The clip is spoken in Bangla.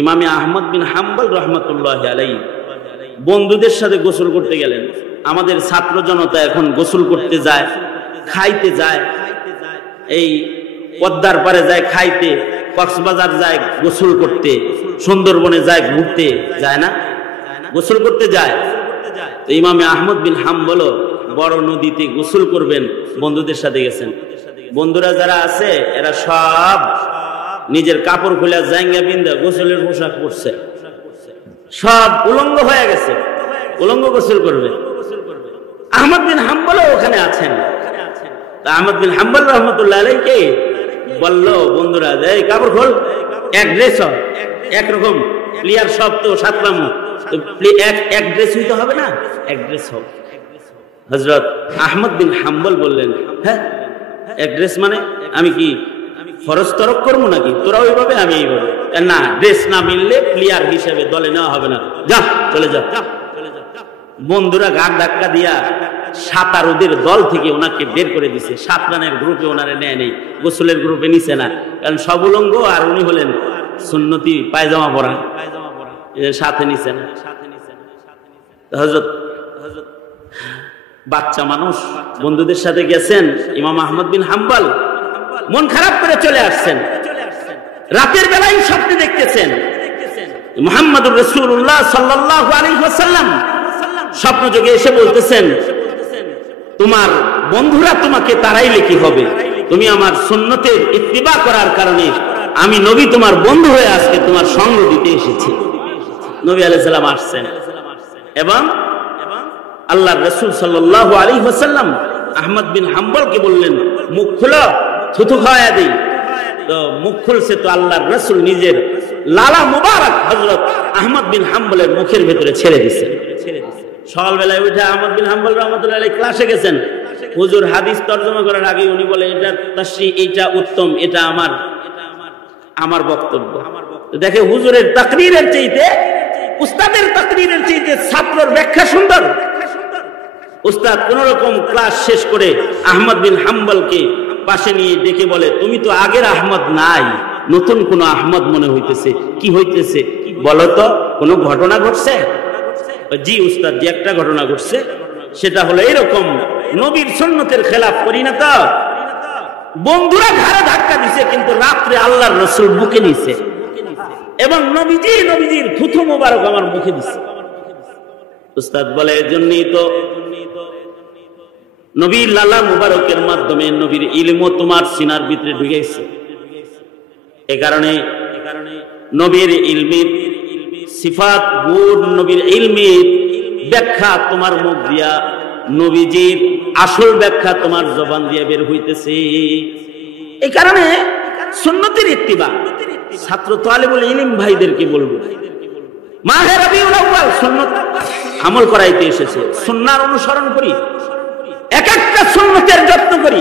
ইমামে আহমদ বিন হাম্বল রহমতুল্লাহি আলাইহি বন্ধুদের সাথে গোসল করতে গেলেন। আমাদের ছাত্র জনতা এখন গোসল করতে যায়, খাইতে যায়, এই পদ্মার পারে যায় খাইতে, কক্সবাজার যায় গোসল করতে, সুন্দরবনে যায় ঘুরতে, যায় না? গোসল করতে যায়। তো ইমামে আহমদ বিন হাম্বল বড় নদীতে গোসল করবেন, বন্ধুদের সাথে গেছেন। বন্ধুরা যারা আছে এরা সব নিজের কাপড় খুলে জাঙ্গা বিন্দা গোসলের পোশাক পরছে, সব উলঙ্গ হয়ে গেছে, উলঙ্গ গোসল করবে। আহমদ বিন হাম্বলও ওখানে আছেন। আহমদ বিন হাম্বল রহমতুল্লাহ আলাইহি বললো বন্ধুরা, এই কাপড় খোল, এক ড্রেস একরকম প্লেয়ার সব তো সাতলামো, এক ড্রেস হইতে হবে না, এক ড্রেস হোক। হযরত আহমদ বিন হাম্বল বললেন, হ্যাঁ এক ড্রেস মানে আমি কি ফরজ তরক করবো নাকি? তোরা ওইভাবে আমি এইভাবে না, ড্রেস না মিললে প্লেয়ার হিসেবে দলে নেওয়া হবে না, যা চলে যা। বন্ধুরা গাড় ধাক্কা দিয়া সাঁতারুদের দল থেকে ওনাকে বের করে দিছে। 7 রানের গ্রুপে ওনারে নেয় নেই, গোসলের গ্রুপে নিছে না, কারণ সব উলঙ্গ আর উনি হলেন সুন্নতি পায়জামা পরা, সাথে নিছে না। হযরত বাচ্চা মানুষ বন্ধুদের সাথে গেছেন, ইমাম আহমদ বিন হাম্বল মন খারাপ করে চলে আসছেন। রাতের বেলায় স্বপ্নে দেখতেছেন মুহাম্মদুর রাসূলুল্লাহ সাল্লাল্লাহু আলাইহি ওয়াসাল্লাম স্বপ্ন যোগে এসে বলতেছেন, তোমার বন্ধুরা তোমাকে তাড়াইলে কি হবে? তুমি আমার সুন্নতের ইত্তিবা করার কারণে আমি নবী তোমার বন্ধু হয়ে আজকে তোমার সঙ্গ দিতে এসেছি। নবী আলাইহিস সালাম আসছেন এবং আল্লাহর রাসূল সাল্লাল্লাহু আলাইহি ওয়াসাল্লাম আহমদ বিন হাম্বলকে বললেন, মুখ খুলো, থুথু খাওয়া দেই। তো মুখ খুলছে, তো আল্লাহর রাসূল নিজের লালা মুবারক হযরত আহমদ বিন হাম্বলের মুখের ভিতরে ছেড়ে দিয়েছেন। সকালবেলায় উঠে আহমদ বিন হাম্বল রাহমাতুল্লাহি আলাইহি ক্লাসে গেছেন। হুজুর হাদিস তরজমা করার আগে উনি বলে, এটা তাশরীহ, এটা উত্তম, এটা আমার বক্তব্য। দেখে হুজুরের তাকরীরের চাইতে, উস্তাদের তাকরীরের চাইতে ছাত্রের ব্যাখ্যা সুন্দর। উস্তাদ কোন রকম ক্লাস শেষ করে আহমদ বিন হাম্বলকে পাশে নিয়ে ডেকে বলে, তুমি তো আগের আহমদ নাই, নতুন কোন আহমদ মনে হইতেছে, কি হইতেছে বলো তো, কোনো ঘটনা ঘটছে? জি উস্তাদ, যে একটা ঘটনা ঘটছে, সেটা হলো এরকম, নবীর সুন্নতের খেলাফ করি না তো। বন্ধুরা ঘাড়ে ধাক্কা দিছে, কিন্তু রাত্রে আল্লাহর রাসূল বুকে নিছে এবং নবীজির থুথু মোবারক আমার মুখে দিছে। উস্তাদ বলে, এজন্যই তো নবীর লালা মুবারকের মাধ্যমে নবীর ইলমও তোমার সিনার ভিতরে ঢুকেছে। এ কারণে নবীর ইলমের সিফাত গুণ, নবীর ইলমের ব্যাখ্যা তোমার মুখ দিয়া, নবীজির আসল ব্যাখ্যা তোমার জবান দিয়ে বের হইতেছে। এই কারণে সুন্নতের ইত্তিবা ছাত্র তালিবুল ইলম ভাইদেরকে বলবো, মাহে রবিউল আউয়াল সুন্নত আমল করাইতে এসেছে, সুন্নাহর অনুসরণ করি, এক একটা সুন্নতের যত্ন করি।